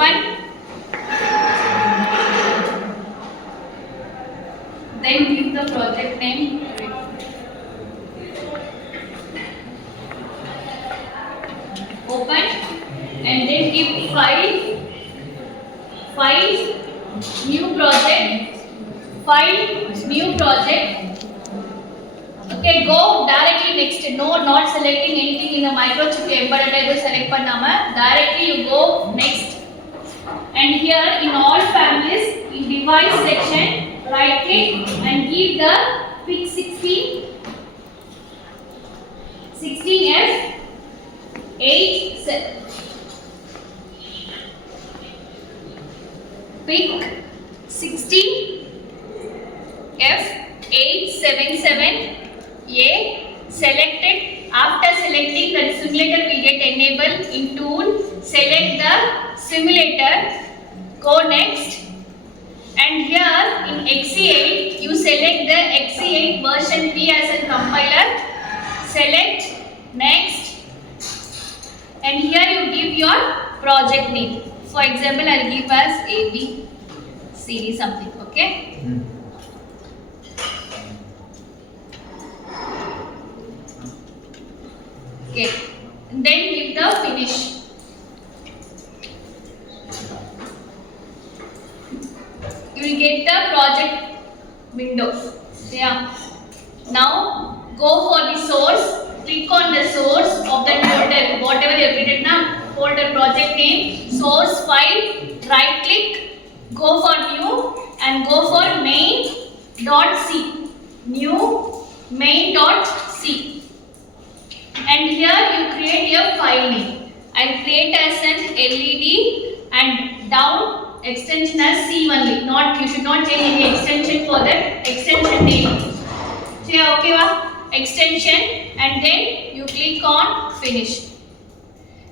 open. Then give the project name. Open and then give file, new project, new project. Okay, go directly next. No, not selecting anything in the microchip embedded. Select pannama. Directly you go next. And here in all families, in device section, right click and give the pick 16F 8 pick 16F877A selected. After selecting, the simulator will get enabled in tool. Select the simulator, go next, and here in XE8 you select the XE8 version 3 as a compiler. Select next, and here you give your project name. For example, I will give as ABCD something. Okay. Okay, and then give the finish. You will get the project window. Yeah. Now go for the source. Click on the source of that folder, whatever you have written now. Folder project name, source file. Right click, go for new, and go for main.c. New main.c. And here you create your file name. I'll create as an LED and down extension as C only. Not, you should not change any extension for that extension name. So yeah, okay, extension, and then you click on finish.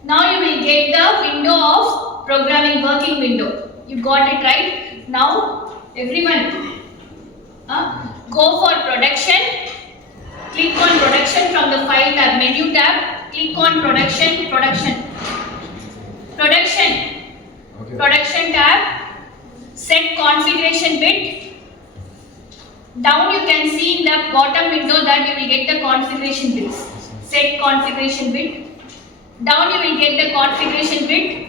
Now you will get the window of programming working window. You got it right? Now everyone go for production. Click on production from the file tab, menu tab. Click on production. Production tab. Set configuration bit. Down you can see in the bottom window that you will get the configuration bits. Set configuration bit. Down you will get the configuration bit.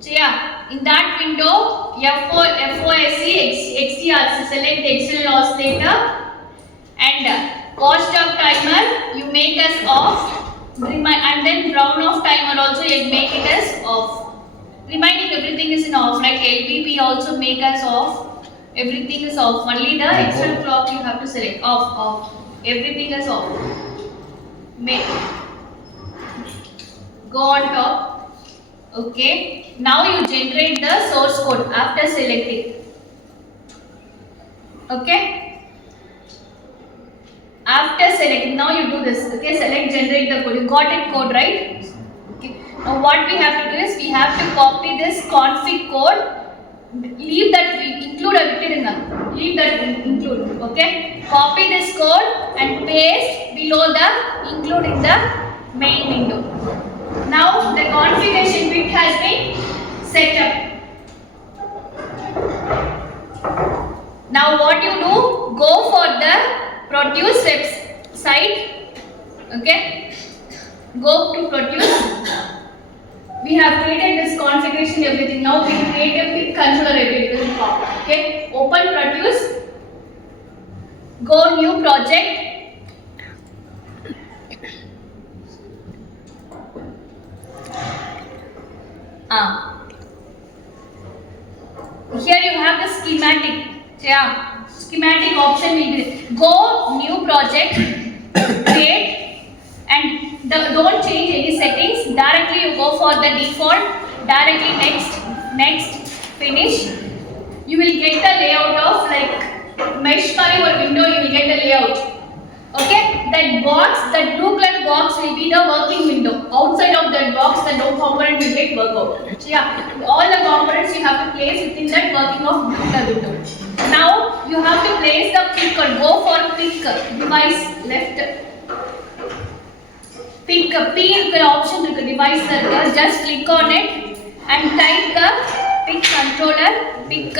So yeah, in that window FOSC XDR, select the external oscillator, and watchdog timer you make as off, and then brown off timer also you make it as off. Reminding everything is in off, like LVP also make as off. Everything is off. Only the external clock you have to select off. Everything is off. Make. Go on top. Okay. Now you generate the source code after selecting. Okay. After selecting, now you do this. Okay. Select, generate the code. You got it code, right? Okay. Now what we have to do is we have to copy this config code. Leave that include include. Okay. Copy this code and paste below the include in the main window. Now the configuration bit has been set up. Now what you do? Go for the produce website. Okay. Go to produce. We have created this configuration, everything. Now we create a big controller everything. Okay. Open produce. Go new project. Here you have the schematic. Yeah. Schematic option will be go new project, create, and don't change any settings. Directly you go for the default. Directly next, finish. You will get the layout of like mesh for your window. You will get the layout. Okay, that box, that blue color box will be the working window. Outside of that box, the no component will get work out. So yeah, all the components you have to place within that working of blue color window. Now you have to place the picker. Go for picker. Device left. Pick P option device circle. Just click on it and type the pick controller, pick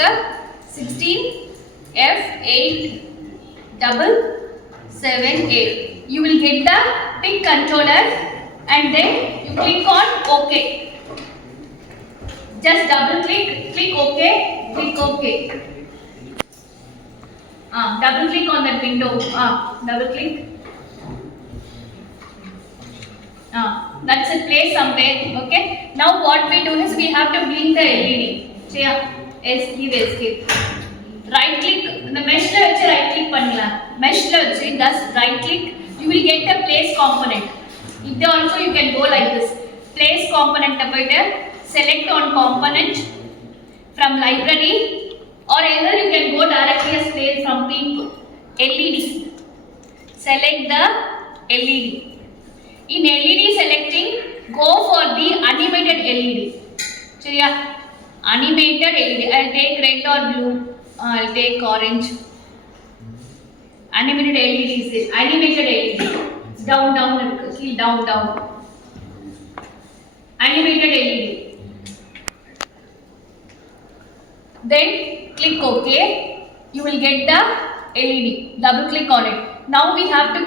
16F877A. You will get the pick controller and then you click on OK. Just double click, click OK, click OK. Double click on that window. Double click. That's a place somewhere. Okay. Now what we do is we have to blink the LED. So yeah, give escape. Right click. The mesh la vechi right click pannalam. Mesh la vechi just right click. You will get the place component. If also you can go like this. Place component appointe select on component from library, or either you can go directly as place from people. LED. Select the LED. In LED selecting, go for the animated LED. So yeah, animated LED. I'll take red or blue. I'll take orange. Animated LED is this. Animated LED. Down, down, see down, down. Animated LED. Then click OK. You will get the LED. Double click on it. Now we have to